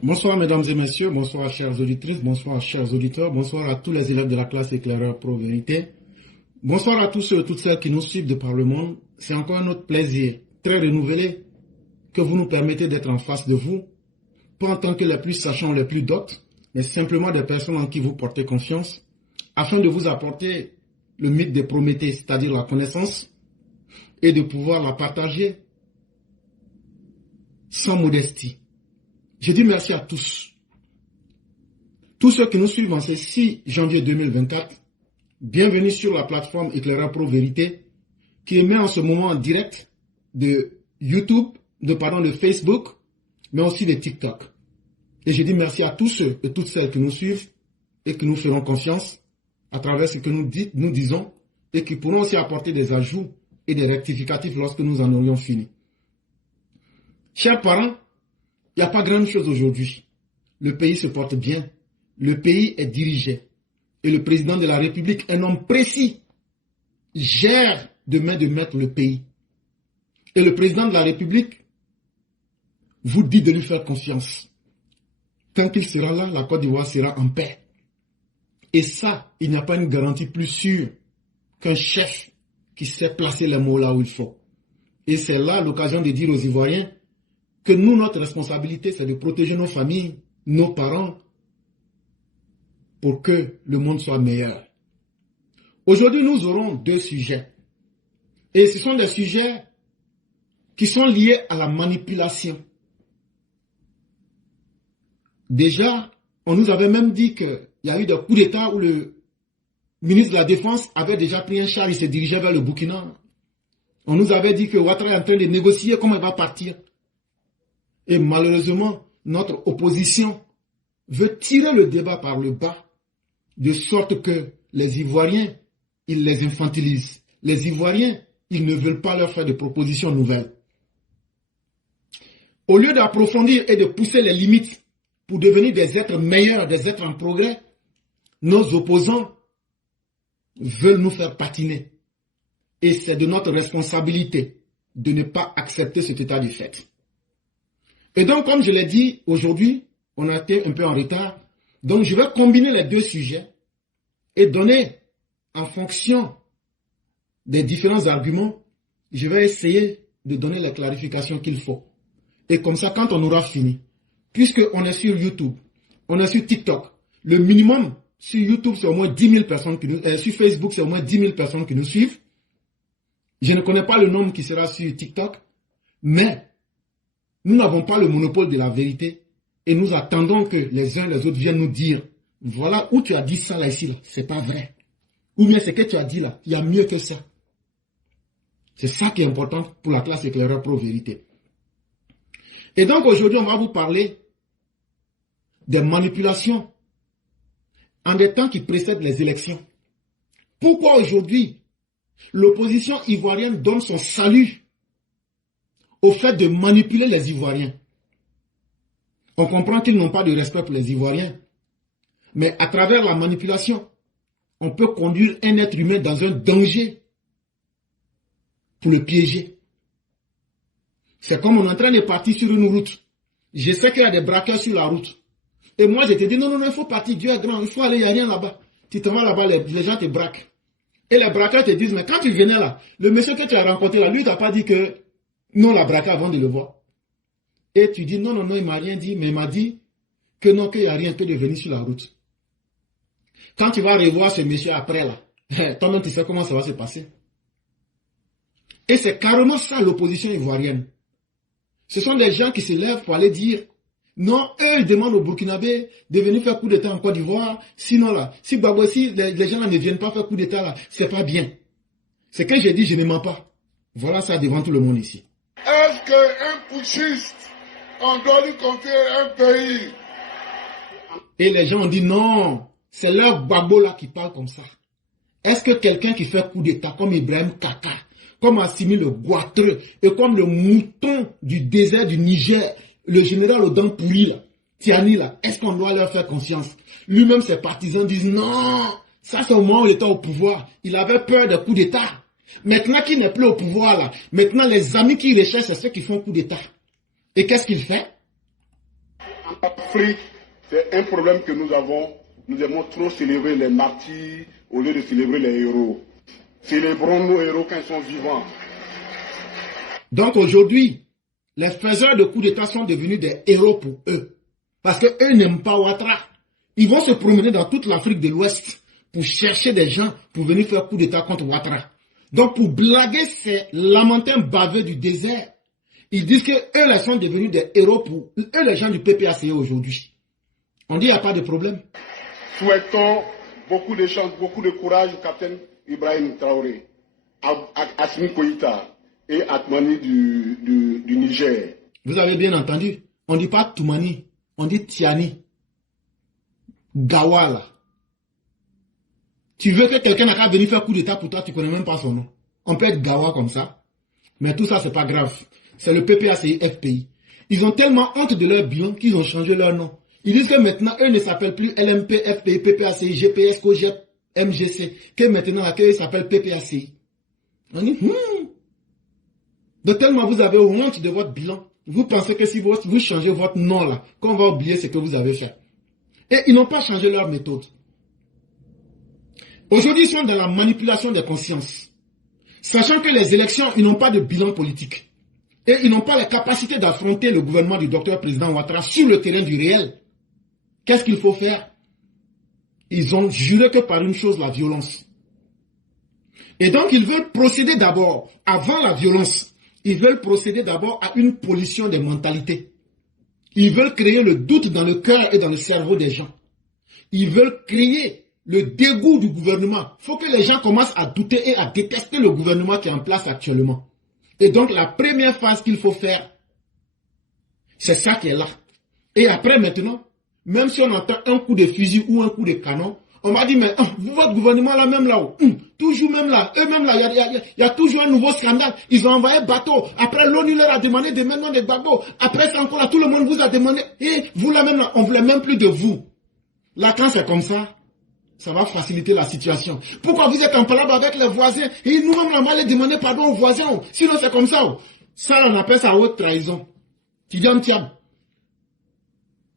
Bonsoir mesdames et messieurs, bonsoir chères auditrices, bonsoir chers auditeurs, bonsoir à tous les élèves de la classe éclaireur Pro Vérité. Bonsoir à tous ceux et toutes celles qui nous suivent de par le monde. C'est encore un autre plaisir très renouvelé que vous nous permettez d'être en face de vous, pas en tant que les plus sachants, les plus doctes, mais simplement des personnes en qui vous portez confiance, afin de vous apporter le mythe de Prométhée, c'est-à-dire la connaissance, et de pouvoir la partager sans modestie. Je dis merci à tous. Tous ceux qui nous suivent en ce 6 janvier 2024, bienvenue sur la plateforme Éclaireur Pro Vérité, qui émet en ce moment en direct de YouTube, de Facebook, mais aussi de TikTok. Et je dis merci à tous ceux et toutes celles qui nous suivent et qui nous feront confiance à travers ce que nous disons et qui pourront aussi apporter des ajouts et des rectificatifs lorsque nous en aurions fini. Chers parents, il n'y a pas grande chose aujourd'hui. Le pays se porte bien. Le pays est dirigé. Et le président de la République, un homme précis, gère de main de maître le pays. Et le président de la République vous dit de lui faire confiance. Tant qu'il sera là, la Côte d'Ivoire sera en paix. Et ça, il n'y a pas une garantie plus sûre qu'un chef qui sait placer les mots là où il faut. Et c'est là l'occasion de dire aux Ivoiriens que nous, notre responsabilité, c'est de protéger nos familles, nos parents, pour que le monde soit meilleur. Aujourd'hui, nous aurons deux sujets. Et ce sont des sujets qui sont liés à la manipulation. Déjà, on nous avait même dit qu'il y a eu des coups d'État où le ministre de la Défense avait déjà pris un char, il se dirigeait vers le Burkina. On nous avait dit que Ouattara est en train de négocier comment il va partir. Et malheureusement, notre opposition veut tirer le débat par le bas, de sorte que les Ivoiriens, ils les infantilisent. Les Ivoiriens, ils ne veulent pas leur faire de propositions nouvelles. Au lieu d'approfondir et de pousser les limites pour devenir des êtres meilleurs, des êtres en progrès, nos opposants veulent nous faire patiner. Et c'est de notre responsabilité de ne pas accepter cet état de fait. Et donc, comme je l'ai dit, aujourd'hui, on a été un peu en retard. Donc, je vais combiner les deux sujets et donner, en fonction des différents arguments, je vais essayer de donner les clarifications qu'il faut. Et comme ça, quand on aura fini, puisqu'on est sur YouTube, on est sur TikTok, le minimum sur YouTube, c'est au moins 10 000 personnes qui nous sur Facebook, c'est au moins 10 000 personnes qui nous suivent. Je ne connais pas le nombre qui sera sur TikTok, mais nous n'avons pas le monopole de la vérité et nous attendons que les uns et les autres viennent nous dire voilà où tu as dit ça là, ici, là, c'est pas vrai. Ou bien ce que tu as dit là, il y a mieux que ça. C'est ça qui est important pour la classe éclaireur Pro Vérité. Et donc aujourd'hui, on va vous parler des manipulations en des temps qui précèdent les élections. Pourquoi aujourd'hui l'opposition ivoirienne donne son salut au fait de manipuler les Ivoiriens? On comprend qu'ils n'ont pas de respect pour les Ivoiriens. Mais à travers la manipulation, on peut conduire un être humain dans un danger pour le piéger. C'est comme on est en train de partir sur une route. Je sais qu'il y a des braqueurs sur la route. Et moi, je te dis, non, il faut partir, Dieu est grand, il faut aller, il n'y a rien là-bas. Tu te vas là-bas, les gens te braquent. Et les braqueurs te disent, mais quand tu venais là, le monsieur que tu as rencontré là, lui, il t'a pas dit que non, la braqué avant de le voir. Et tu dis, non, il m'a rien dit, mais il m'a dit que non, qu'il n'y a rien que de venir sur la route. Quand tu vas revoir ce monsieur après là, toi-même tu sais comment ça va se passer. Et c'est carrément ça l'opposition ivoirienne. Ce sont des gens qui se lèvent pour aller dire, non, eux ils demandent aux Burkinabés de venir faire coup d'État en Côte d'Ivoire, sinon là, si les gens là ne viennent pas faire coup d'État là, c'est pas bien. C'est que j'ai dit, je ne mens pas. Voilà ça devant tout le monde ici. Est-ce qu'un putschiste, on doit lui compter un pays? Et les gens ont dit non, c'est leur babo là qui parle comme ça. Est-ce que quelqu'un qui fait coup d'État comme Ibrahim Kaka, comme Assimi le Goitreux et comme le mouton du désert du Niger, le général aux dents pourries là, Tiani là, est-ce qu'on doit leur faire confiance? Lui-même ses partisans disent non, ça c'est au moment où il était au pouvoir, il avait peur des coups d'État. Maintenant qu'il n'est plus au pouvoir là, maintenant les amis qu'il recherche, c'est ceux qui font coup d'État. Et qu'est-ce qu'il fait? L'Afrique, c'est un problème que nous avons. Nous aimons trop célébrer les martyrs au lieu de célébrer les héros. Célébrons nos héros quand ils sont vivants. Donc aujourd'hui, les faiseurs de coups d'État sont devenus des héros pour eux. Parce qu'eux n'aiment pas Ouattara. Ils vont se promener dans toute l'Afrique de l'Ouest pour chercher des gens pour venir faire coup d'État contre Ouattara. Donc pour blaguer ces lamentins baveux du désert, ils disent qu'eux là sont devenus des héros pour eux, les gens du PPACE aujourd'hui. On dit qu'il n'y a pas de problème. Souhaitons beaucoup de chance, beaucoup de courage au capitaine Ibrahim Traoré, Assimi Koïta et Atmani du Niger. Vous avez bien entendu, on ne dit pas Toumani, on dit Tiani. Gawala. Tu veux que quelqu'un n'a qu'à venir faire coup d'État pour toi, tu ne connais même pas son nom. On peut être Gawa comme ça. Mais tout ça, c'est pas grave. C'est le PPACI FPI. Ils ont tellement honte de leur bilan qu'ils ont changé leur nom. Ils disent que maintenant, eux ne s'appellent plus LMP, FPI, PPACI, GPS, COGEP, MGC. Que maintenant, ils s'appellent PPACI. On dit, Donc tellement vous avez honte de votre bilan, vous pensez que si vous changez votre nom là, qu'on va oublier ce que vous avez fait. Et ils n'ont pas changé leur méthode. Aujourd'hui, ils sont dans la manipulation des consciences. Sachant que les élections, ils n'ont pas de bilan politique. Et ils n'ont pas la capacité d'affronter le gouvernement du docteur président Ouattara sur le terrain du réel. Qu'est-ce qu'il faut faire? Ils ont juré que par une chose, la violence. Et donc, ils veulent procéder d'abord, avant la violence, ils veulent procéder d'abord à une pollution des mentalités. Ils veulent créer le doute dans le cœur et dans le cerveau des gens. Ils veulent créer le dégoût du gouvernement. Il faut que les gens commencent à douter et à détester le gouvernement qui est en place actuellement. Et donc, la première phase qu'il faut faire, c'est ça qui est là. Et après, maintenant, même si on entend un coup de fusil ou un coup de canon, on va dire, mais votre gouvernement là, même là, toujours même là, eux-mêmes là, il y a toujours un nouveau scandale. Ils ont envoyé bateau. Après, l'ONU leur a demandé des maintenant des Gbagbo. Après, c'est encore là, tout le monde vous a demandé. Et vous là même là, on ne voulait même plus de vous. Là, quand c'est comme ça va faciliter la situation. Pourquoi vous êtes en palabre avec les voisins et nous-mêmes, on va aller demander pardon aux voisins. Sinon, c'est comme ça. Ça, on appelle ça haute trahison. Tu dis, tiens,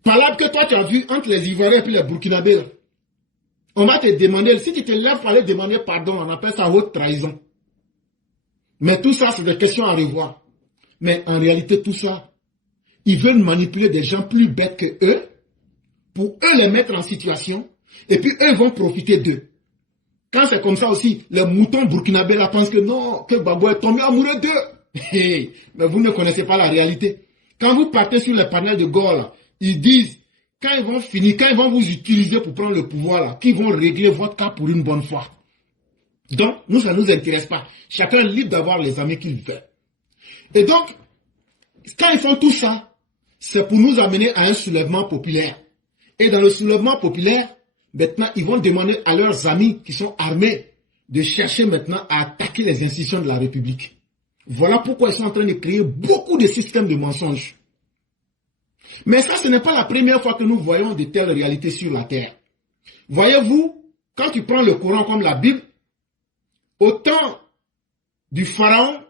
palabre que toi, tu as vu entre les Ivoiriens et puis les Burkinabés. On va te demander, si tu te lèves pour aller demander pardon, on appelle ça haute trahison. Mais tout ça, c'est des questions à revoir. Mais en réalité, tout ça, ils veulent manipuler des gens plus bêtes que eux, pour eux les mettre en situation, et puis eux vont profiter d'eux. Quand c'est comme ça aussi, les moutons burkinabés là pensent que non, que Gbagbo est tombé amoureux d'eux. Mais vous ne connaissez pas la réalité. Quand vous partez sur les panels de Gaulle, là, ils disent, quand ils vont finir, quand ils vont vous utiliser pour prendre le pouvoir, là, qu'ils vont régler votre cas pour une bonne fois. Donc, nous, ça ne nous intéresse pas. Chacun est libre d'avoir les amis qu'il veut. Et donc, quand ils font tout ça, c'est pour nous amener à un soulèvement populaire. Et dans le soulèvement populaire, maintenant, ils vont demander à leurs amis qui sont armés de chercher maintenant à attaquer les institutions de la République. Voilà pourquoi ils sont en train de créer beaucoup de systèmes de mensonges. Mais ça, ce n'est pas la première fois que nous voyons de telles réalités sur la terre. Voyez-vous, quand tu prends le Coran comme la Bible, au temps du Pharaon,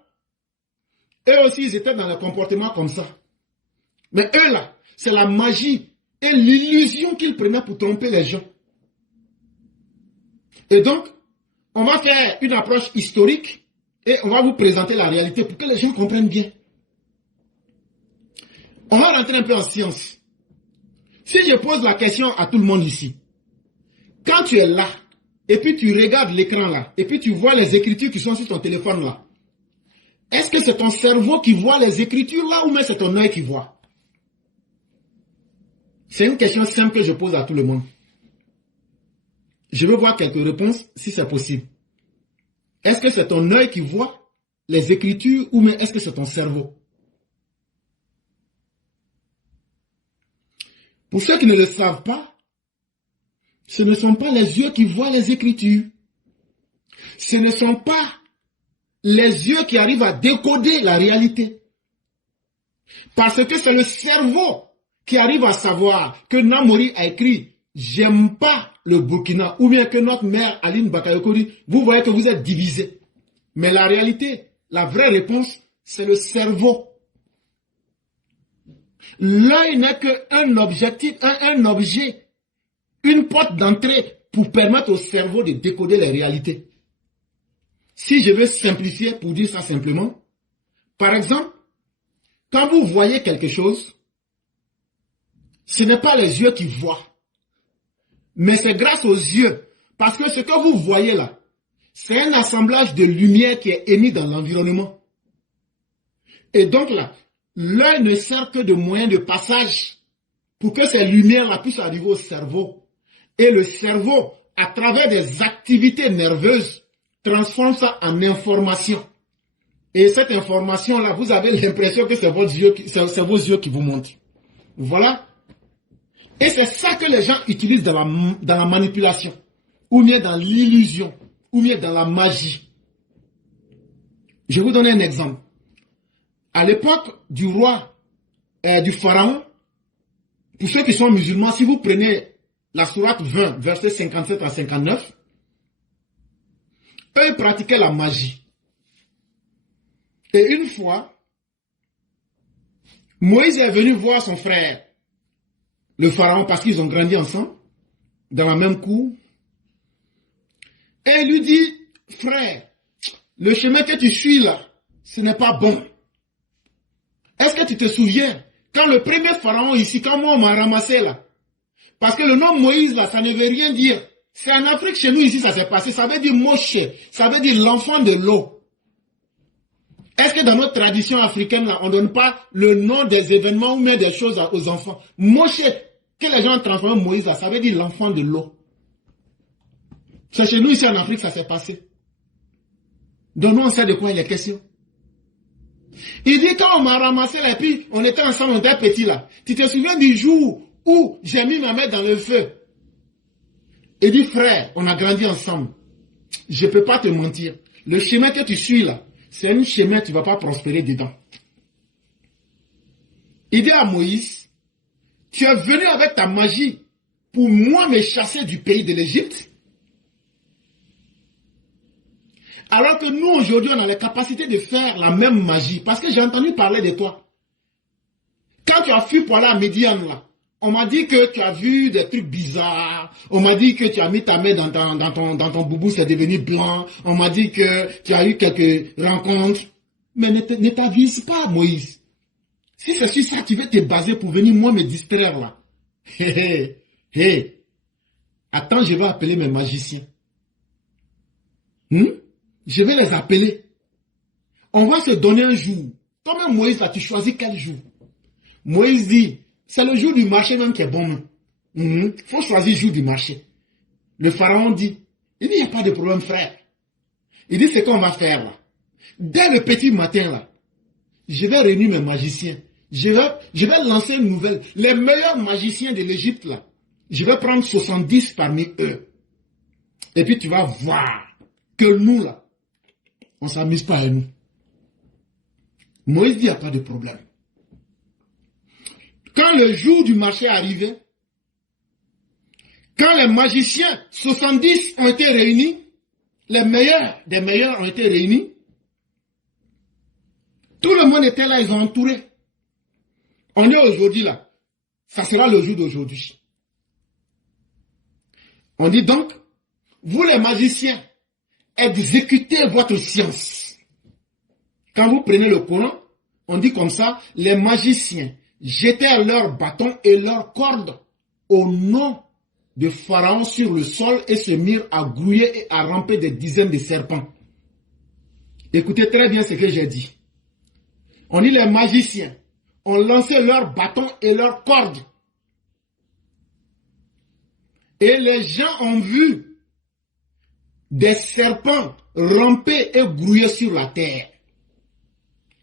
eux aussi, ils étaient dans le comportement comme ça. Mais eux là, c'est la magie et l'illusion qu'ils prenaient pour tromper les gens. Et donc, on va faire une approche historique et on va vous présenter la réalité pour que les gens comprennent bien. On va rentrer un peu en science. Si je pose la question à tout le monde ici, quand tu es là, et puis tu regardes l'écran là, et puis tu vois les écritures qui sont sur ton téléphone là, est-ce que c'est ton cerveau qui voit les écritures là ou même c'est ton œil qui voit? C'est une question simple que je pose à tout le monde. Je veux voir quelques réponses si c'est possible. Est-ce que c'est ton œil qui voit les écritures ou même est-ce que c'est ton cerveau? Pour ceux qui ne le savent pas, ce ne sont pas les yeux qui voient les écritures. Ce ne sont pas les yeux qui arrivent à décoder la réalité. Parce que c'est le cerveau qui arrive à savoir que Namori a écrit « J'aime pas le Burkina » ou bien que notre mère Aline Bakayoko dit « Vous voyez que vous êtes divisés ». Mais la réalité, la vraie réponse, c'est le cerveau. L'œil n'est qu'un objectif, un objet, une porte d'entrée pour permettre au cerveau de décoder les réalités. Si je veux simplifier pour dire ça simplement, par exemple, quand vous voyez quelque chose, ce n'est pas les yeux qui voient, mais c'est grâce aux yeux. Parce que ce que vous voyez là, c'est un assemblage de lumière qui est émis dans l'environnement. Et donc là, l'œil ne sert que de moyen de passage pour que ces lumières-là puissent arriver au cerveau. Et le cerveau, à travers des activités nerveuses, transforme ça en information. Et cette information-là, vous avez l'impression que c'est vos yeux qui vous montrent. Voilà. Et c'est ça que les gens utilisent dans la manipulation, ou bien dans l'illusion, ou bien dans la magie. Je vais vous donner un exemple. À l'époque du roi, du pharaon, pour ceux qui sont musulmans, si vous prenez la sourate 20, versets 57 à 59, eux pratiquaient la magie. Et une fois, Moïse est venu voir son frère, le pharaon, parce qu'ils ont grandi ensemble, dans la même cour. Et il lui dit, frère, le chemin que tu suis là, ce n'est pas bon. Est-ce que tu te souviens, quand le premier pharaon ici, quand moi on m'a ramassé là, parce que le nom Moïse là, ça ne veut rien dire. C'est en Afrique, chez nous ici, ça s'est passé. Ça veut dire Moshe, ça veut dire l'enfant de l'eau. Est-ce que dans notre tradition africaine là, on ne donne pas le nom des événements ou même des choses aux enfants? Moshe, que les gens ont transformé Moïse là, ça veut dire l'enfant de l'eau. C'est chez nous ici en Afrique, ça s'est passé. Donc nous on sait de quoi il est question. Il dit quand on m'a ramassé là, et puis on était ensemble, on était petits là. Tu te souviens du jour où j'ai mis ma main dans le feu? Il dit frère, on a grandi ensemble. Je ne peux pas te mentir. Le chemin que tu suis là, c'est un chemin, tu ne vas pas prospérer dedans. Il dit à Moïse, tu es venu avec ta magie pour moi me chasser du pays de l'Égypte. Alors que nous, aujourd'hui, on a la capacité de faire la même magie. Parce que j'ai entendu parler de toi. Quand tu as fui pour aller à Médiane, là, on m'a dit que tu as vu des trucs bizarres. On m'a dit que tu as mis ta main dans ton boubou, c'est devenu blanc. On m'a dit que tu as eu quelques rencontres. Mais ne t'avise pas, Moïse. Si c'est sur ça, tu veux te baser pour venir, moi, me distraire, là. Hé. Attends, je vais appeler mes magiciens. Je vais les appeler. On va se donner un jour. Comme Moïse, là, tu choisis quel jour? Moïse dit, c'est le jour du marché même qui est bon. Il faut choisir le jour du marché. Le pharaon dit, il n'y a pas de problème, frère. Il dit, c'est qu'on va faire là. Dès le petit matin là, je vais réunir mes magiciens. Je vais lancer une nouvelle. Les meilleurs magiciens de l'Égypte là, je vais prendre 70 parmi eux. Et puis tu vas voir que nous là, on ne s'amuse pas à nous. Moïse dit, il n'y a pas de problème. Quand le jour du marché arrivait, quand les magiciens, 70 ont été réunis, les meilleurs des meilleurs ont été réunis, tout le monde était là, ils ont entouré. On est aujourd'hui là. Ça sera le jour d'aujourd'hui. On dit donc, vous les magiciens, exécutez votre science. Quand vous prenez le Coran, on dit comme ça, les magiciens jetèrent leurs bâtons et leurs cordes au nom de Pharaon sur le sol et se mirent à grouiller et à ramper des dizaines de serpents. Écoutez très bien ce que j'ai dit. On dit les magiciens ont lancé leurs bâtons et leurs cordes. Et les gens ont vu des serpents ramper et grouiller sur la terre.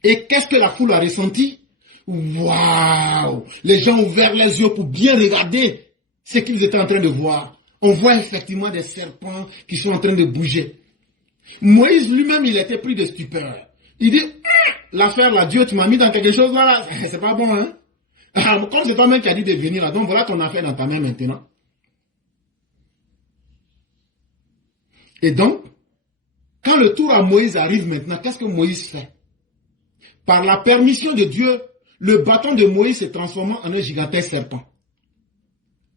Et qu'est-ce que la foule a ressenti? Waouh! Les gens ont ouvert les yeux pour bien regarder ce qu'ils étaient en train de voir. On voit effectivement des serpents qui sont en train de bouger. Moïse lui-même, il était pris de stupeur. Il dit, l'affaire là, Dieu, tu m'as mis dans quelque chose là, c'est pas bon, hein? Comme c'est toi-même qui as dit de venir là, donc voilà ton affaire dans ta main maintenant. Et donc, quand le tour à Moïse arrive maintenant, qu'est-ce que Moïse fait? Par la permission de Dieu, le bâton de Moïse s'est transformé en un gigantesque serpent.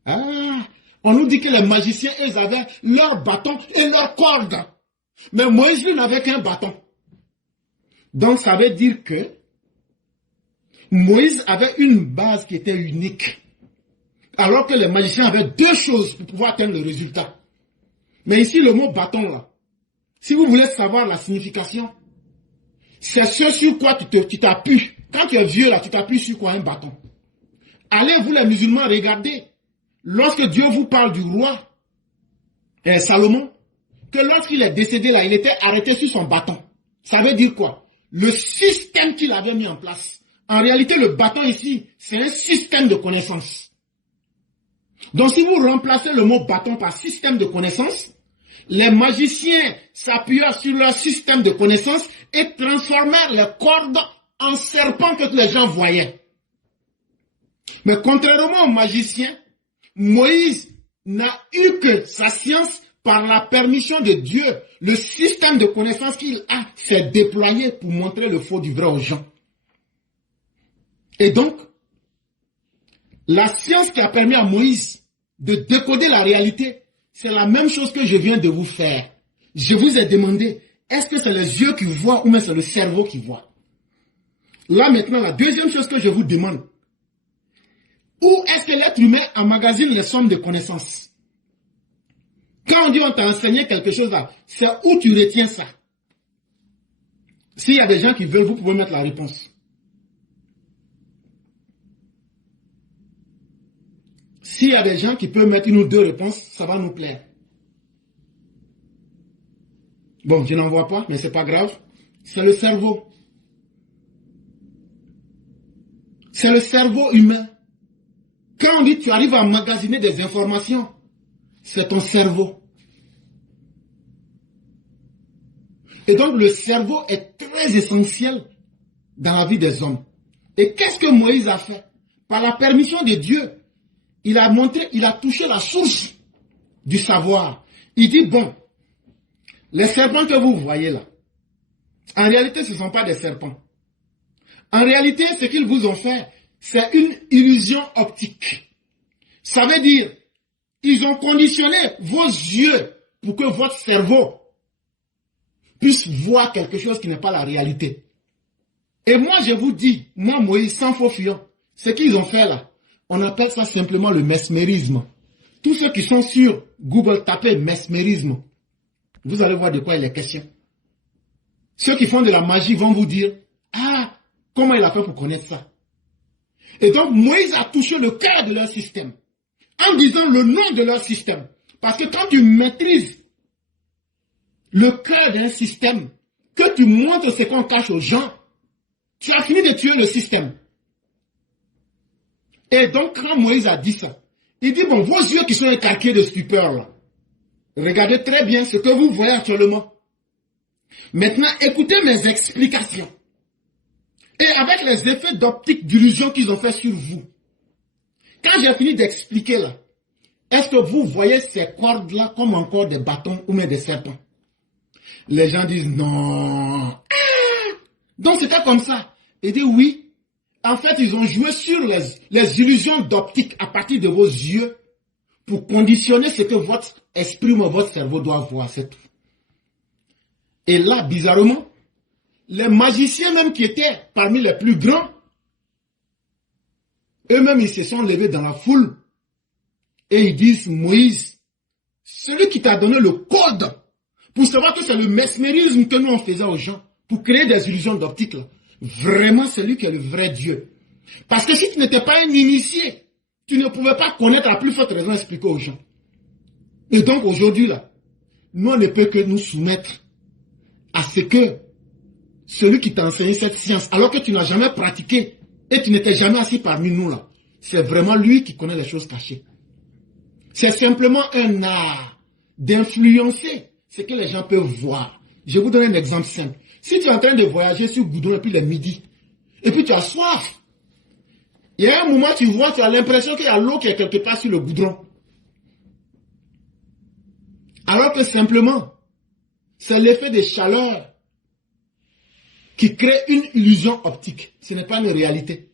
Ah, on nous dit que les magiciens, ils avaient leur bâton et leur corde. Mais Moïse, lui, n'avait qu'un bâton. Donc, ça veut dire que Moïse avait une base qui était unique. Alors que les magiciens avaient deux choses pour pouvoir atteindre le résultat. Mais ici, le mot bâton, là, si vous voulez savoir la signification, c'est ce sur quoi tu t'appuies. Quand tu es vieux, là, tu t'appuies sur quoi? Un bâton. Allez, vous les musulmans, regardez. Lorsque Dieu vous parle du roi Salomon, que lorsqu'il est décédé, là, il était arrêté sur son bâton. Ça veut dire quoi? Le système qu'il avait mis en place. En réalité, le bâton ici, c'est un système de connaissances. Donc, si vous remplacez le mot bâton par système de connaissances, les magiciens s'appuyèrent sur leur système de connaissances et transformèrent les cordes en serpents que les gens voyaient. Mais contrairement aux magiciens, Moïse n'a eu que sa science par la permission de Dieu. Le système de connaissances qu'il a s'est déployé pour montrer le faux du vrai aux gens. Et donc, la science qui a permis à Moïse de décoder la réalité, c'est la même chose que je viens de vous faire. Je vous ai demandé, est-ce que c'est les yeux qui voient ou bien c'est le cerveau qui voit? Là maintenant, la deuxième chose que je vous demande, où est-ce que l'être humain emmagasine les sommes de connaissances? Quand on dit on t'a enseigné quelque chose là, c'est où tu retiens ça? S'il y a des gens qui veulent, vous pouvez mettre la réponse. S'il y a des gens qui peuvent mettre une ou deux réponses, ça va nous plaire. Bon, je n'en vois pas, mais c'est pas grave. C'est le cerveau. C'est le cerveau humain. Quand on dit tu arrives à emmagasiner des informations, c'est ton cerveau. Et donc le cerveau est très essentiel dans la vie des hommes. Et qu'est-ce que Moïse a fait? Par la permission de Dieu, il a montré, il a touché la source du savoir. Il dit, bon, les serpents que vous voyez là, en réalité, ce ne sont pas des serpents. En réalité, ce qu'ils vous ont fait, c'est une illusion optique. Ça veut dire, ils ont conditionné vos yeux pour que votre cerveau puisse voir quelque chose qui n'est pas la réalité. Et moi, je vous dis, moi, Moïse, sans faux fuyant, ce qu'ils ont fait là, on appelle ça simplement le mesmérisme. Tous ceux qui sont sur Google, tapez mesmérisme. Vous allez voir de quoi il est question. Ceux qui font de la magie vont vous dire, ah, comment il a fait pour connaître ça? Et donc, Moïse a touché le cœur de leur système, en disant le nom de leur système. Parce que quand tu maîtrises le cœur d'un système, que tu montres ce qu'on cache aux gens, tu as fini de tuer le système. Et donc, quand Moïse a dit ça, il dit, bon, vos yeux qui sont écarquillés de stupeur, là, regardez très bien ce que vous voyez actuellement. Maintenant, écoutez mes explications. Et avec les effets d'optique d'illusion qu'ils ont fait sur vous. Quand j'ai fini d'expliquer là, est-ce que vous voyez ces cordes-là comme encore des bâtons ou même des serpents? Les gens disent non. Ah! Donc c'était comme ça. Il dit oui. En fait, ils ont joué sur les illusions d'optique à partir de vos yeux pour conditionner ce que votre esprit ou votre cerveau doit voir, c'est tout. Et là, bizarrement, les magiciens même qui étaient parmi les plus grands, eux-mêmes, ils se sont levés dans la foule et ils disent, Moïse, celui qui t'a donné le code pour savoir que c'est le mesmérisme que nous on faisait aux gens, pour créer des illusions d'optique, vraiment c'est lui qui est le vrai Dieu. Parce que si tu n'étais pas un initié, tu ne pouvais pas connaître à plus forte raison expliquer aux gens. Et donc aujourd'hui, là, nous on ne peut que nous soumettre à ce que celui qui t'a enseigné cette science, alors que tu n'as jamais pratiqué et tu n'étais jamais assis parmi nous là, c'est vraiment lui qui connaît les choses cachées. C'est simplement un art d'influencer ce que les gens peuvent voir. Je vous donne un exemple simple. Si tu es en train de voyager sur Goudron depuis le midi, et puis tu as soif, il y a un moment tu vois, tu as l'impression qu'il y a l'eau qui est quelque part sur le goudron. Alors que simplement, c'est l'effet de chaleur qui crée une illusion optique. Ce n'est pas une réalité.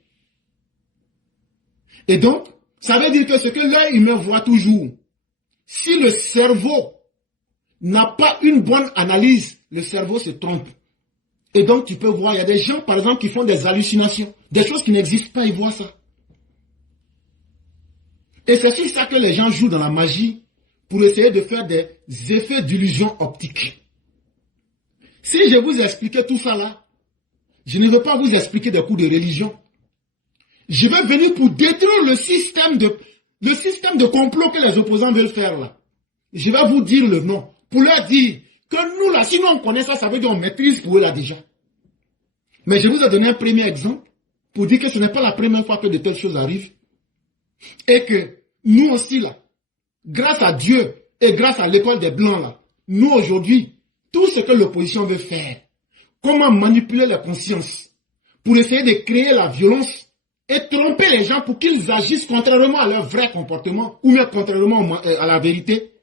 Et donc, ça veut dire que ce que l'œil humain voit toujours, si le cerveau n'a pas une bonne analyse, le cerveau se trompe. Et donc, tu peux voir, il y a des gens, par exemple, qui font des hallucinations, des choses qui n'existent pas, ils voient ça. Et c'est sur ça que les gens jouent dans la magie pour essayer de faire des effets d'illusion optique. Si je vous expliquais tout ça là, je ne veux pas vous expliquer des cours de religion. Je vais venir pour détruire le système de complot que les opposants veulent faire là. Je vais vous dire le nom, pour leur dire que nous là, sinon on connaît ça, ça veut dire on maîtrise pour eux là déjà. Mais je vous ai donné un premier exemple pour dire que ce n'est pas la première fois que de telles choses arrivent. Et que nous aussi là, grâce à Dieu et grâce à l'école des Blancs là, nous aujourd'hui, tout ce que l'opposition veut faire, comment manipuler la conscience pour essayer de créer la violence et tromper les gens pour qu'ils agissent contrairement à leur vrai comportement ou même contrairement à la vérité,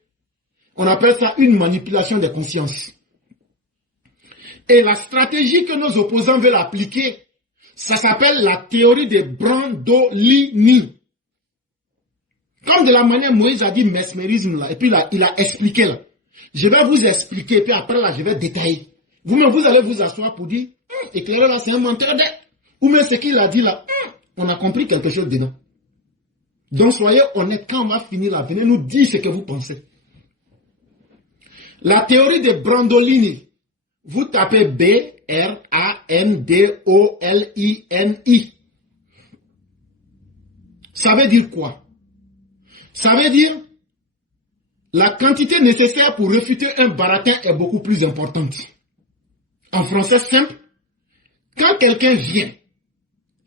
on appelle ça une manipulation des consciences. Et la stratégie que nos opposants veulent appliquer, ça s'appelle la théorie de Brandolini. Comme de la manière Moïse a dit mesmérisme là, et puis là, il a expliqué là. Je vais vous expliquer, puis après là, je vais détailler. Vous-même, vous allez vous asseoir pour dire, éclaireur là, c'est un menteur d'être. Ou même ce qu'il a dit là, on a compris quelque chose dedans. Donc soyez honnêtes, quand on va finir là, venez nous dire ce que vous pensez. La théorie de Brandolini, vous tapez B-R-A-N-D-O-L-I-N-I. Ça veut dire quoi? Ça veut dire la quantité nécessaire pour réfuter un baratin est beaucoup plus importante. En français simple, quand quelqu'un vient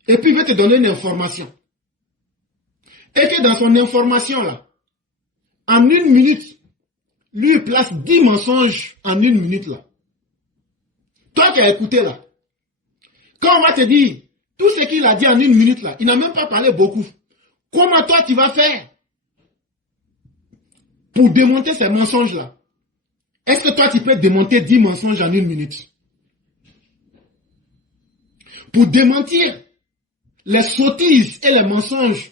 et puis veut te donner une information, et que dans son information là, en 1 minute, lui il place 10 mensonges en 1 minute là. Toi qui as écouté là, quand on va te dire tout ce qu'il a dit en 1 minute là, il n'a même pas parlé beaucoup. Comment toi tu vas faire pour démonter ces mensonges là? Est-ce que toi tu peux démonter 10 mensonges en 1 minute? Pour démentir les sottises et les mensonges,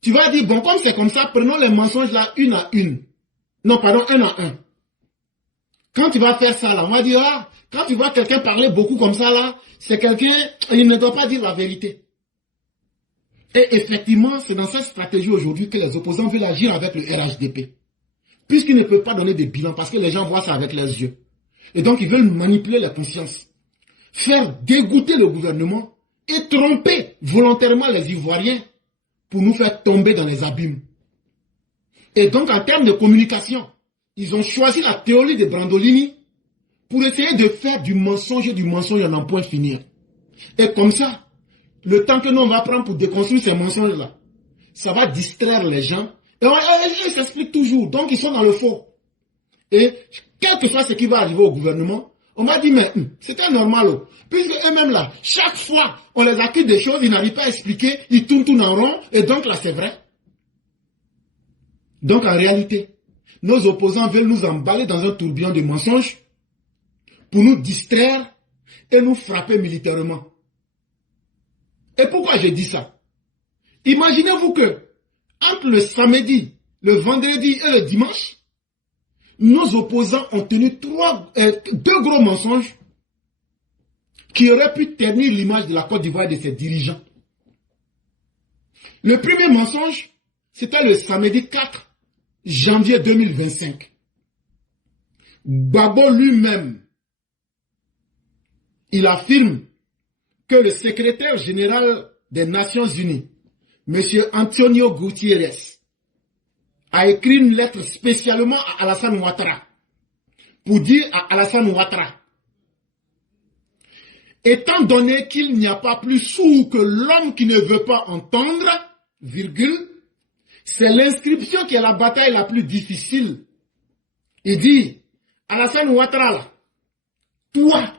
tu vas dire, bon, comme c'est comme ça, prenons les mensonges là une à une. Non, pardon, un à un. Quand tu vas faire ça là, on va dire, ah, quand tu vois quelqu'un parler beaucoup comme ça là, c'est quelqu'un, il ne doit pas dire la vérité. Et effectivement, c'est dans cette stratégie aujourd'hui que les opposants veulent agir avec le RHDP. Puisqu'ils ne peuvent pas donner des bilans parce que les gens voient ça avec leurs yeux. Et donc ils veulent manipuler la conscience. Faire dégoûter le gouvernement et tromper volontairement les Ivoiriens pour nous faire tomber dans les abîmes. Et donc en termes de communication, ils ont choisi la théorie de Brandolini pour essayer de faire du mensonge à n'en point finir. Et comme ça, le temps que nous on va prendre pour déconstruire ces mensonges-là, ça va distraire les gens. Et ils s'expliquent toujours. Donc ils sont dans le faux. Et quel que soit ce qui va arriver au gouvernement, on va dire, mais c'était normal. Puisque eux-mêmes là, chaque fois, on les accuse des choses, ils n'arrivent pas à expliquer, ils tournent en rond, et donc là c'est vrai. Donc en réalité, nos opposants veulent nous emballer dans un tourbillon de mensonges pour nous distraire et nous frapper militairement. Et pourquoi je dis ça? Imaginez-vous que entre le samedi, le vendredi et le dimanche, nos opposants ont tenu 2 gros mensonges qui auraient pu ternir l'image de la Côte d'Ivoire et de ses dirigeants. Le premier mensonge, c'était le samedi 4 janvier 2025. Gbagbo lui-même, il affirme que le secrétaire général des Nations Unies, M. Antonio Gutiérrez, a écrit une lettre spécialement à Alassane Ouattara pour dire à Alassane Ouattara, étant donné qu'il n'y a pas plus sourd que l'homme qui ne veut pas entendre, virgule, c'est l'inscription qui est la bataille la plus difficile. Il dit, Alassane Ouattara, là, toi,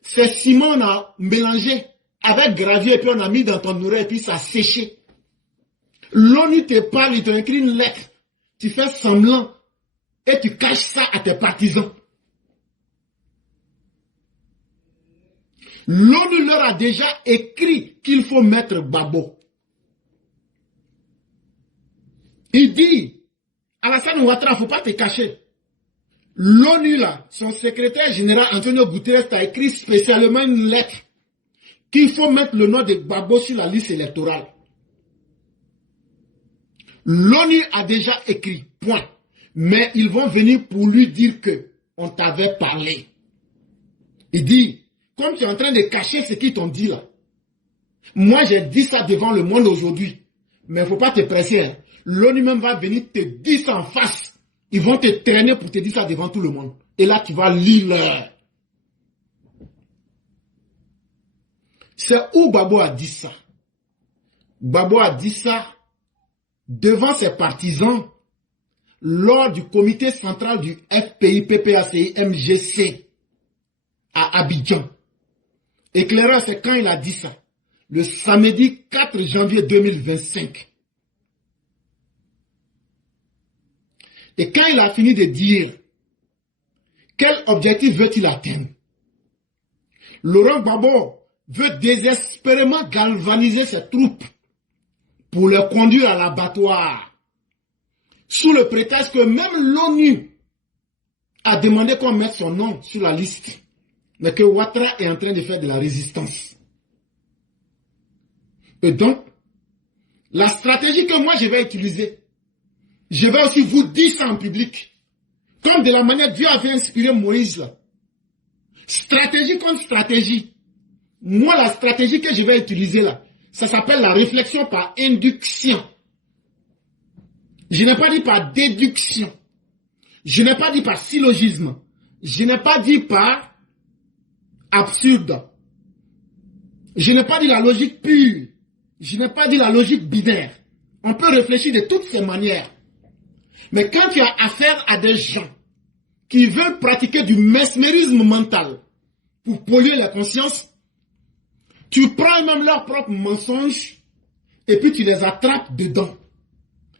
c'est ciment on a mélangé avec gravier et puis on a mis dans ton oreille et puis ça a séché. L'ONU te parle, il te écrit une lettre, tu fais semblant et tu caches ça à tes partisans. L'ONU leur a déjà écrit qu'il faut mettre Gbagbo. Il dit, Alassane Ouattara, il ne faut pas te cacher. L'ONU, là, son secrétaire général Antonio Guterres a écrit spécialement une lettre qu'il faut mettre le nom de Gbagbo sur la liste électorale. L'ONU a déjà écrit, point. Mais ils vont venir pour lui dire que on t'avait parlé. Il dit, comme tu es en train de cacher ce qu'ils t'ont dit là. Moi, j'ai dit ça devant le monde aujourd'hui. Mais il ne faut pas te presser. Hein. L'ONU même va venir te dire ça en face. Ils vont te traîner pour te dire ça devant tout le monde. Et là, tu vas lire l'heure. C'est où Gbagbo a dit ça. Gbagbo a dit ça devant ses partisans lors du comité central du FPI, PPACI, MGC à Abidjan. Éclaireur, c'est quand il a dit ça. Le samedi 4 janvier 2025. Et quand il a fini de dire quel objectif veut-il atteindre, Laurent Gbagbo veut désespérément galvaniser ses troupes pour les conduire à l'abattoir, sous le prétexte que même l'ONU a demandé qu'on mette son nom sur la liste, mais que Ouattara est en train de faire de la résistance. Et donc, la stratégie que moi je vais utiliser, je vais aussi vous dire ça en public, comme de la manière Dieu avait inspiré Moïse là. Stratégie contre stratégie. Moi, la stratégie que je vais utiliser là, ça s'appelle la réflexion par induction. Je n'ai pas dit par déduction. Je n'ai pas dit par syllogisme. Je n'ai pas dit par absurde. Je n'ai pas dit la logique pure. Je n'ai pas dit la logique binaire. On peut réfléchir de toutes ces manières. Mais quand tu as affaire à des gens qui veulent pratiquer du mesmérisme mental pour polluer la conscience, tu prends même leurs propres mensonges et puis tu les attrapes dedans.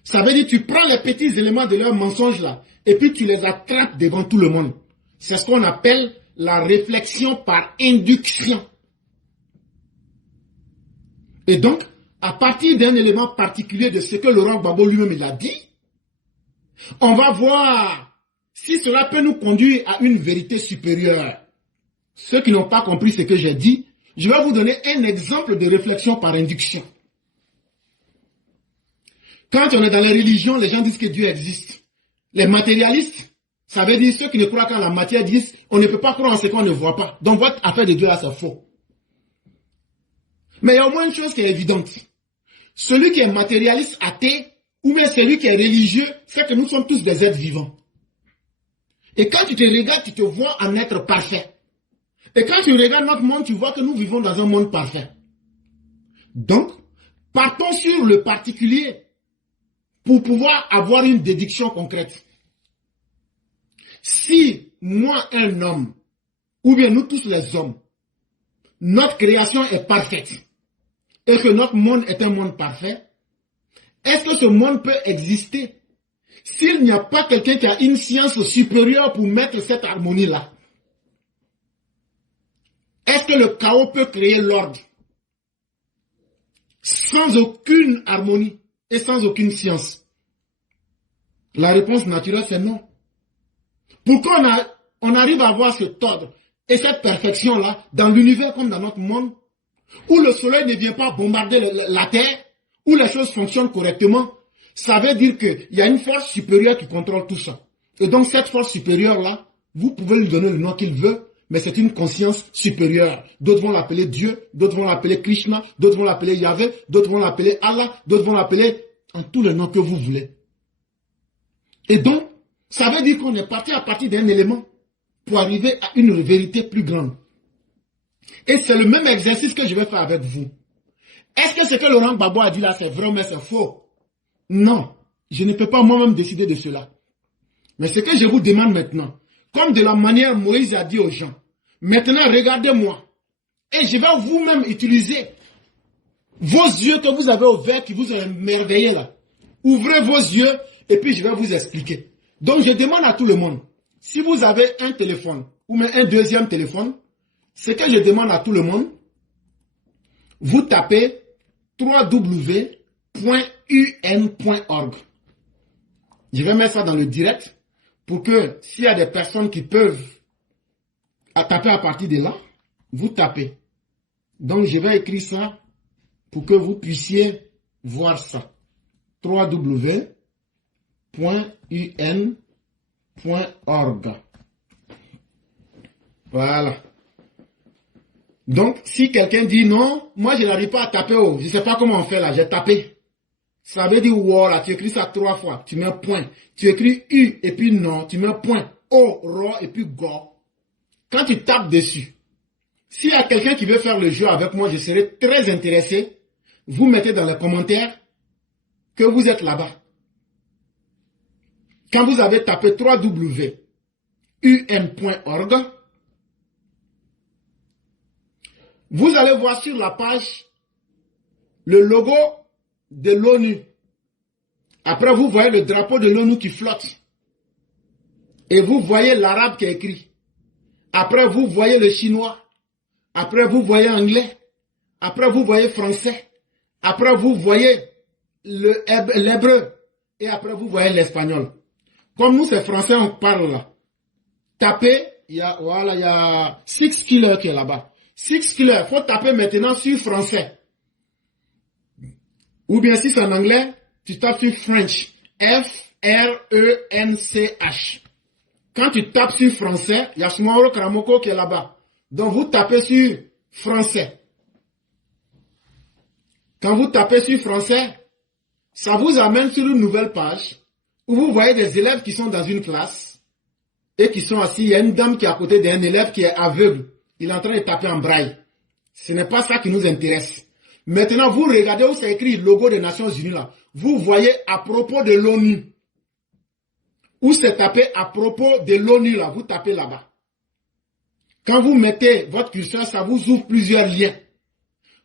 Ça veut dire que tu prends les petits éléments de leurs mensonges là et puis tu les attrapes devant tout le monde. C'est ce qu'on appelle la réflexion par induction. Et donc, à partir d'un élément particulier de ce que Laurent Gbagbo lui-même il a dit, on va voir si cela peut nous conduire à une vérité supérieure. Ceux qui n'ont pas compris ce que j'ai dit, je vais vous donner un exemple de réflexion par induction. Quand on est dans les religions, les gens disent que Dieu existe. Les matérialistes, ça veut dire ceux qui ne croient qu'en la matière disent on ne peut pas croire en ce qu'on ne voit pas. Donc votre affaire de Dieu là, c'est faux. Mais il y a au moins une chose qui est évidente. Celui qui est matérialiste athée, ou bien celui qui est religieux, c'est que nous sommes tous des êtres vivants. Et quand tu te regardes, tu te vois en être parfait. Et quand tu regardes notre monde, tu vois que nous vivons dans un monde parfait. Donc, partons sur le particulier pour pouvoir avoir une déduction concrète. Si moi, un homme, ou bien nous tous les hommes, notre création est parfaite, et que notre monde est un monde parfait, est-ce que ce monde peut exister s'il n'y a pas quelqu'un qui a une science supérieure pour mettre cette harmonie-là? Est-ce que le chaos peut créer l'ordre sans aucune harmonie et sans aucune science? La réponse naturelle, c'est non. Pourquoi on arrive à avoir cet ordre et cette perfection-là dans l'univers comme dans notre monde, où le soleil ne vient pas bombarder la terre, où les choses fonctionnent correctement? Ça veut dire qu'il y a une force supérieure qui contrôle tout ça. Et donc cette force supérieure-là, vous pouvez lui donner le nom qu'il veut, mais c'est une conscience supérieure. D'autres vont l'appeler Dieu, d'autres vont l'appeler Krishna, d'autres vont l'appeler Yahvé, d'autres vont l'appeler Allah, d'autres vont l'appeler en tous les noms que vous voulez. Et donc, ça veut dire qu'on est parti à partir d'un élément pour arriver à une vérité plus grande. Et c'est le même exercice que je vais faire avec vous. Est-ce que ce que Laurent Gbagbo a dit là, c'est vrai ou c'est faux? Non, je ne peux pas moi-même décider de cela. Mais ce que je vous demande maintenant, comme de la manière Moïse a dit aux gens, maintenant regardez-moi, et je vais vous-même utiliser vos yeux que vous avez ouverts, qui vous ont émerveillé là. Ouvrez vos yeux, et puis je vais vous expliquer. Donc je demande à tout le monde, si vous avez un téléphone, ou même un deuxième téléphone, ce que je demande à tout le monde, vous tapez www.un.org. Je vais mettre ça dans le direct pour que s'il y a des personnes qui peuvent taper à partir de là, vous tapez. Donc, je vais écrire ça pour que vous puissiez voir ça. www.un.org. Voilà. Donc, si quelqu'un dit non, moi je n'arrive pas à taper, je ne sais pas comment on fait là, j'ai tapé. Ça veut dire wow, là, tu écris ça 3 fois, tu mets un point. Tu écris U et puis non, tu mets un point. O, ro et puis go. Quand tu tapes dessus, s'il y a quelqu'un qui veut faire le jeu avec moi, je serai très intéressé. Vous mettez dans les commentaires que vous êtes là-bas. Quand vous avez tapé www.un.org, vous allez voir sur la page le logo de l'ONU. Après, vous voyez le drapeau de l'ONU qui flotte. Et vous voyez l'arabe qui est écrit. Après, vous voyez le chinois. Après, vous voyez anglais. Après, vous voyez français. Après, vous voyez l'hébreu. Et après, vous voyez l'espagnol. Comme nous, c'est français, on parle là. Tapez, voilà, il y a 6 killers qui est là-bas. 6 killers, il faut taper maintenant sur français. Ou bien si c'est en anglais, tu tapes sur French. F-R-E-N-C-H. Quand tu tapes sur français, il y a Sumaoro Karamoko qui est là-bas. Donc vous tapez sur français. Quand vous tapez sur français, ça vous amène sur une nouvelle page où vous voyez des élèves qui sont dans une classe et qui sont assis. Il y a une dame qui est à côté d'un élève qui est aveugle. Il est en train de taper en braille. Ce n'est pas ça qui nous intéresse. Maintenant, vous regardez où c'est écrit logo des Nations Unies là. Vous voyez à propos de l'ONU. Où c'est tapé à propos de l'ONU là. Vous tapez là-bas. Quand vous mettez votre curseur, ça vous ouvre plusieurs liens.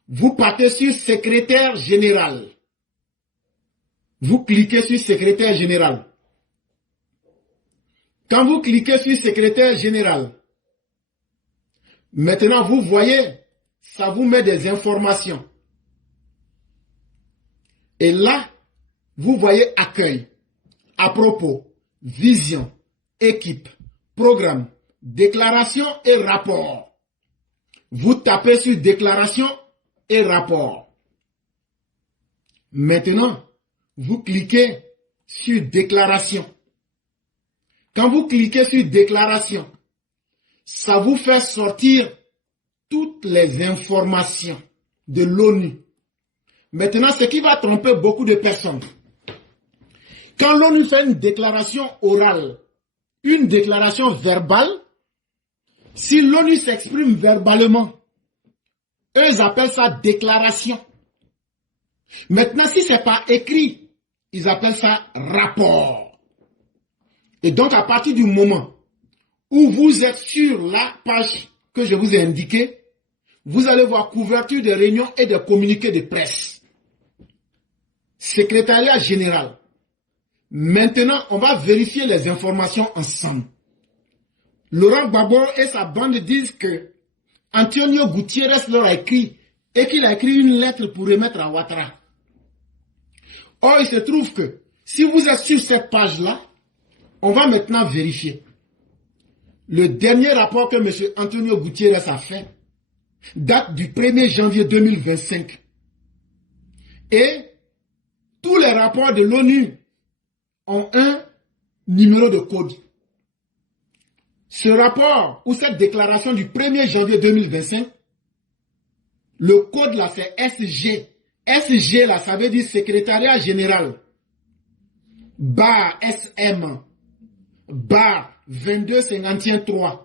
Vous partez sur secrétaire général. Vous cliquez sur secrétaire général. Quand vous cliquez sur secrétaire général, maintenant vous voyez, ça vous met des informations. Et là, vous voyez accueil, à propos, vision, équipe, programme, déclaration et rapport. Vous tapez sur déclaration et rapport. Maintenant, vous cliquez sur déclaration. Quand vous cliquez sur déclaration, ça vous fait sortir toutes les informations de l'ONU. Maintenant, ce qui va tromper beaucoup de personnes. Quand l'ONU fait une déclaration orale, une déclaration verbale, si l'ONU s'exprime verbalement, eux ils appellent ça déclaration. Maintenant, si ce n'est pas écrit, ils appellent ça rapport. Et donc, à partir du moment où vous êtes sur la page que je vous ai indiquée, vous allez voir couverture de réunions et de communiqués de presse. Secrétariat général. Maintenant, on va vérifier les informations ensemble. Laurent Gbagbo et sa bande disent que Antonio Gutiérrez leur a écrit et qu'il a écrit une lettre pour remettre à Ouattara. Or, il se trouve que si vous êtes sur cette page-là, on va maintenant vérifier. Le dernier rapport que M. Antonio Gutiérrez a fait date du 1er janvier 2025. Et tous les rapports de l'ONU ont un numéro de code. Ce rapport ou cette déclaration du 1er janvier 2025, le code là c'est SG. SG là ça veut dire secrétariat général. Bar SM. Bar 2251-3.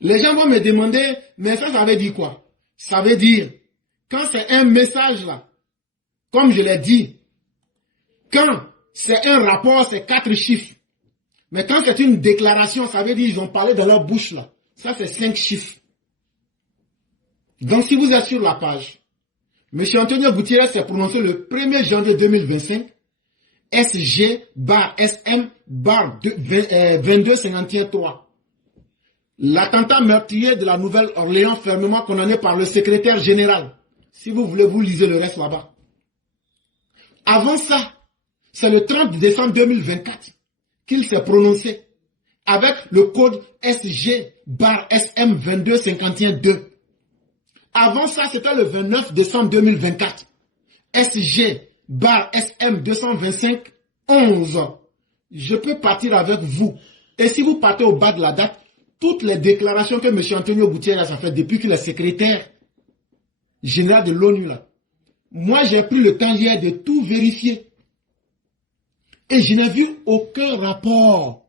Les gens vont me demander, mais ça veut dire quoi? Ça veut dire, quand c'est un message là, comme je l'ai dit, quand c'est un rapport, c'est 4 chiffres. Mais quand c'est une déclaration, ça veut dire qu'ils ont parlé dans leur bouche là. Ça c'est 5 chiffres. Donc si vous êtes sur la page, M. Antonio Gutiérrez s'est prononcé le 1er janvier 2025, SG bar SM bar 2251-3. L'attentat meurtrier de la Nouvelle-Orléans fermement condamné par le secrétaire général. Si vous voulez, vous lisez le reste là-bas. Avant ça, C'est le 30 décembre 2024 qu'il s'est prononcé avec le code SG/SM22512. Avant ça, c'était le 29 décembre 2024. SG/SM22511. Je peux partir avec vous. Et si vous partez au bas de la date, toutes les déclarations que M. Antonio Gutiérrez a fait depuis qu'il est secrétaire général de l'ONU là. Moi, j'ai pris le temps hier de tout vérifier. Et je n'ai vu aucun rapport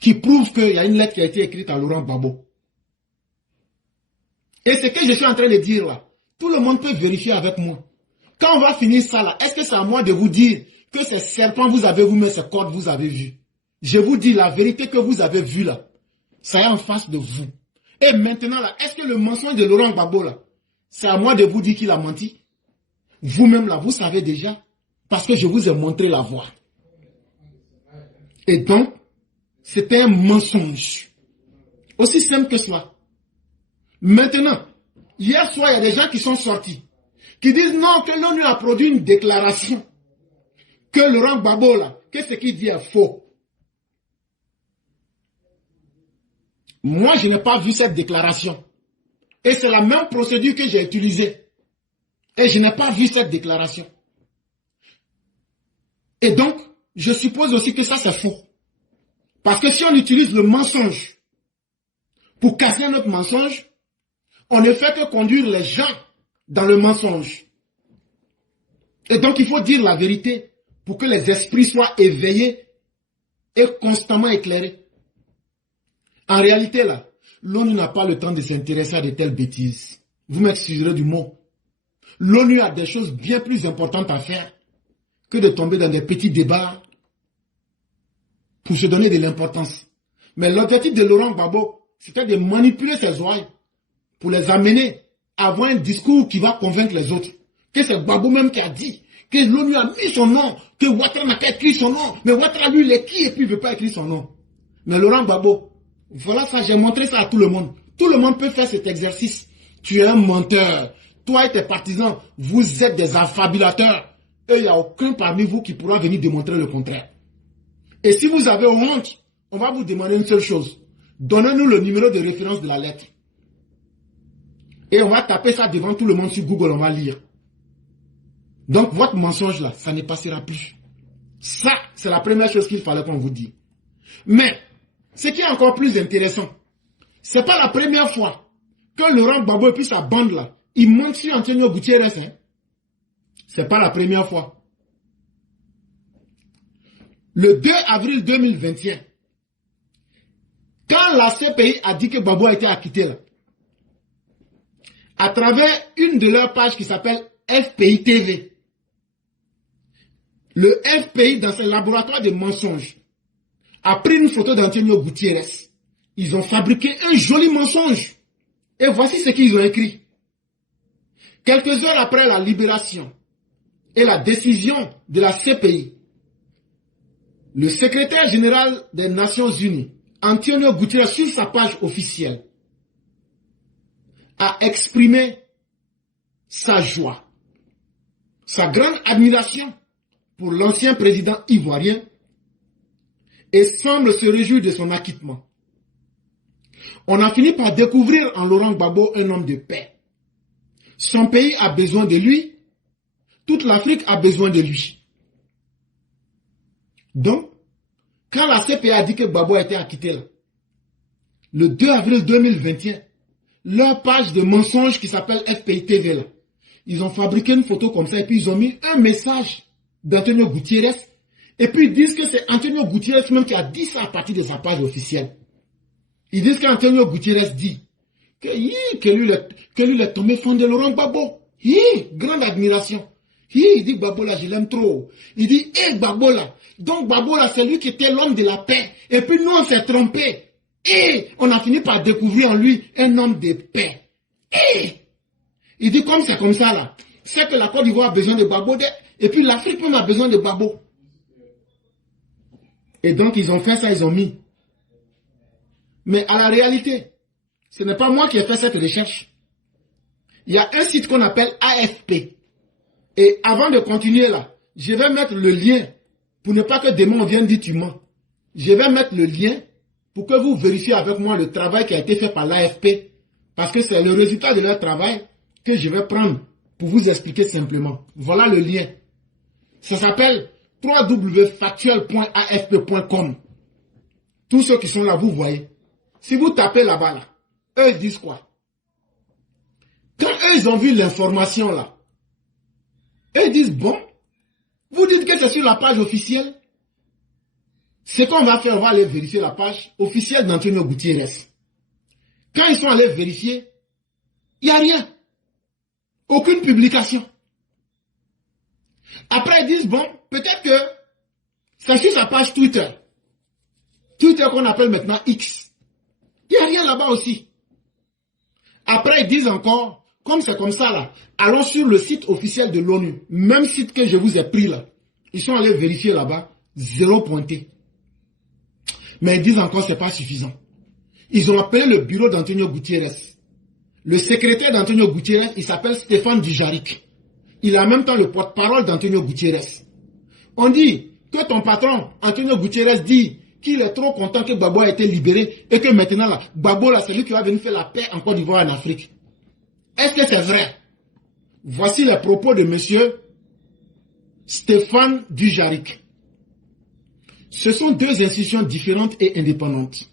qui prouve qu'il y a une lettre qui a été écrite à Laurent Gbagbo. Et ce que je suis en train de dire là, tout le monde peut vérifier avec moi. Quand on va finir ça là, est-ce que c'est à moi de vous dire que ces serpents vous avez vu, mais ces cordes vous avez vu? Je vous dis la vérité que vous avez vue là, ça est en face de vous. Et maintenant là, est-ce que le mensonge de Laurent Gbagbo là, c'est à moi de vous dire qu'il a menti? Vous-même là, vous savez déjà, parce que je vous ai montré la voie. Et donc, c'était un mensonge. Aussi simple que cela. Maintenant, hier soir, il y a des gens qui sont sortis, qui disent non, que l'ONU a produit une déclaration, que Laurent Gbagbo là, que ce qu'il dit est faux. Moi, je n'ai pas vu cette déclaration. Et c'est la même procédure que j'ai utilisée. Et je n'ai pas vu cette déclaration. Et donc, je suppose aussi que ça c'est faux. Parce que si on utilise le mensonge pour casser notre mensonge, on ne fait que conduire les gens dans le mensonge. Et donc, il faut dire la vérité pour que les esprits soient éveillés et constamment éclairés. En réalité, là, l'ONU n'a pas le temps de s'intéresser à de telles bêtises. Vous m'excuserez du mot. L'ONU a des choses bien plus importantes à faire que de tomber dans des petits débats pour se donner de l'importance. Mais l'objectif de Laurent Gbagbo, c'était de manipuler ses oreilles pour les amener à avoir un discours qui va convaincre les autres. Que c'est Gbagbo même qui a dit que l'ONU a mis son nom, que Ouattara n'a pas écrit son nom, mais Ouattara lui il est qui et puis il ne veut pas écrire son nom. Mais Laurent Gbagbo, voilà ça, j'ai montré ça à tout le monde. Tout le monde peut faire cet exercice. Tu es un menteur. Toi et tes partisans, vous êtes des affabulateurs. Et il n'y a aucun parmi vous qui pourra venir démontrer le contraire. Et si vous avez honte, on va vous demander une seule chose. Donnez-nous le numéro de référence de la lettre. Et on va taper ça devant tout le monde sur Google, on va lire. Donc votre mensonge là, ça ne passera plus. Ça, c'est la première chose qu'il fallait qu'on vous dise. Mais, ce qui est encore plus intéressant, ce n'est pas la première fois que Laurent Gbagbo et puis sa bande là, ils mentent sur Antonio Gutiérrez. Hein. Ce n'est pas la première fois. Le 2 avril 2021, quand la CPI a dit que Gbagbo a été acquitté là, à travers une de leurs pages qui s'appelle FPI TV, le FPI dans son laboratoire de mensonges a pris une photo d'Antonio Gutiérrez. Ils ont fabriqué un joli mensonge. Et voici ce qu'ils ont écrit. Quelques heures après la libération et la décision de la CPI, le secrétaire général des Nations Unies, Antonio Gutiérrez, sur sa page officielle, a exprimé sa joie, sa grande admiration pour l'ancien président ivoirien et semble se réjouir de son acquittement. On a fini par découvrir en Laurent Gbagbo un homme de paix. Son pays a besoin de lui, toute l'Afrique a besoin de lui. Donc, quand la CPI a dit que Gbagbo a été acquitté là, le 2 avril 2021, leur page de mensonges qui s'appelle FPI TV là, ils ont fabriqué une photo comme ça et puis ils ont mis un message d'Antonio Gutiérrez et puis ils disent que c'est Antonio Gutiérrez même qui a dit ça à partir de sa page officielle. Ils disent qu'Antonio Gutiérrez dit que lui est tombé fan de Laurent Gbagbo. Grande admiration. Il dit Gbagbo là, je l'aime trop. Il dit, Gbagbo là. Donc Gbagbo là, c'est lui qui était l'homme de la paix. Et puis nous, on s'est trompé. Et on a fini par découvrir en lui un homme de paix. Il dit comme c'est comme ça là. C'est que la Côte d'Ivoire a besoin de Gbagbo. Et puis l'Afrique même a besoin de Gbagbo. Et donc ils ont fait ça, ils ont mis. Mais à la réalité, ce n'est pas moi qui ai fait cette recherche. Il y a un site qu'on appelle AFP. Et avant de continuer là, je vais mettre le lien, pour ne pas que demain on vienne dire tu mens. Je vais mettre le lien pour que vous vérifiez avec moi le travail qui a été fait par l'AFP. Parce que c'est le résultat de leur travail que je vais prendre pour vous expliquer simplement. Voilà le lien. Ça s'appelle www.factuel.afp.com. Tous ceux qui sont là, vous voyez. Si vous tapez là-bas, là, eux ils disent quoi? Quand eux ils ont vu l'information là, eux ils disent bon, vous dites que c'est sur la page officielle. Ce qu'on va faire, on va aller vérifier la page officielle d'Antonio Gutiérrez. Quand ils sont allés vérifier, il n'y a rien. Aucune publication. Après, ils disent, bon, peut-être que c'est sur sa page Twitter. Twitter qu'on appelle maintenant X. Il n'y a rien là-bas aussi. Après, ils disent encore, comme c'est comme ça là, allons sur le site officiel de l'ONU. Même site que je vous ai pris là. Ils sont allés vérifier là-bas, 0 pointé. Mais ils disent encore, c'est pas suffisant. Ils ont appelé le bureau d'Antonio Gutiérrez. Le secrétaire d'Antonio Gutiérrez, il s'appelle Stéphane Dujarric. Il a en même temps le porte-parole d'Antonio Gutiérrez. On dit que ton patron, Antonio Gutiérrez, dit qu'il est trop content que Gbagbo a été libéré et que maintenant, là, Gbagbo, là, c'est lui qui va venir faire la paix en Côte d'Ivoire et en Afrique. Est-ce que c'est vrai? Voici les propos de monsieur Stéphane Dujarric. Ce sont deux institutions différentes et indépendantes.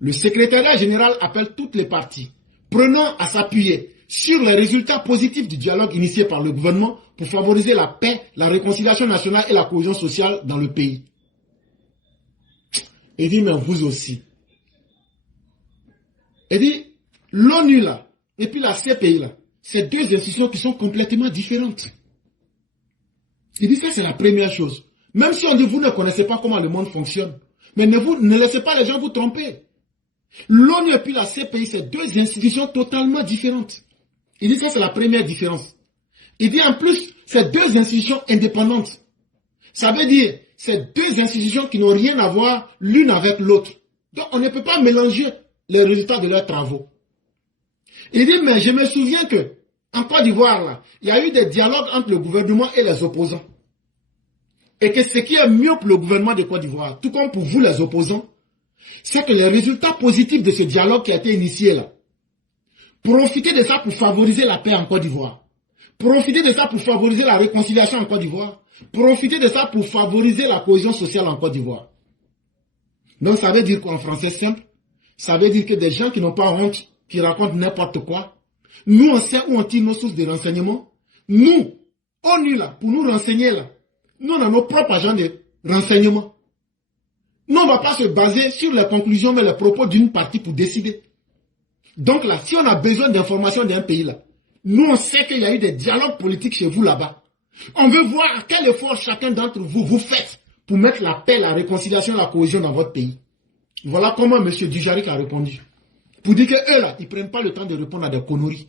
Le secrétariat général appelle toutes les parties, prenant à s'appuyer sur les résultats positifs du dialogue initié par le gouvernement pour favoriser la paix, la réconciliation nationale et la cohésion sociale dans le pays. Il dit, mais vous aussi. Il dit, l'ONU là, et puis la CPI là, c'est deux institutions qui sont complètement différentes. Il dit, ça c'est la première chose. Même si on dit, vous ne connaissez pas comment le monde fonctionne, mais ne laissez pas les gens vous tromper. L'ONU et puis la CPI, c'est deux institutions totalement différentes. Il dit, ça c'est la première différence. Il dit, en plus, c'est deux institutions indépendantes. Ça veut dire, c'est deux institutions qui n'ont rien à voir l'une avec l'autre. Donc, on ne peut pas mélanger les résultats de leurs travaux. Il dit, mais je me souviens que, en Côte d'Ivoire, là, il y a eu des dialogues entre le gouvernement et les opposants. Et que ce qui est mieux pour le gouvernement de Côte d'Ivoire, tout comme pour vous les opposants, c'est que les résultats positifs de ce dialogue qui a été initié là, profitez de ça pour favoriser la paix en Côte d'Ivoire. Profitez de ça pour favoriser la réconciliation en Côte d'Ivoire. Profitez de ça pour favoriser la cohésion sociale en Côte d'Ivoire. Donc ça veut dire quoi en français simple? Ça veut dire que des gens qui n'ont pas honte, qui racontent n'importe quoi, nous on sait où on tire nos sources de renseignements. Nous, ONU là, pour nous renseigner là, nous on a nos propres agents de renseignement. Nous on ne va pas se baser sur les conclusions mais les propos d'une partie pour décider. Donc là, si on a besoin d'informations d'un pays là, nous on sait qu'il y a eu des dialogues politiques chez vous là-bas. On veut voir quel effort chacun d'entre vous faites pour mettre la paix, la réconciliation, la cohésion dans votre pays. Voilà comment M. Dujarric a répondu. Pour dire qu'eux là, ils ne prennent pas le temps de répondre à des conneries.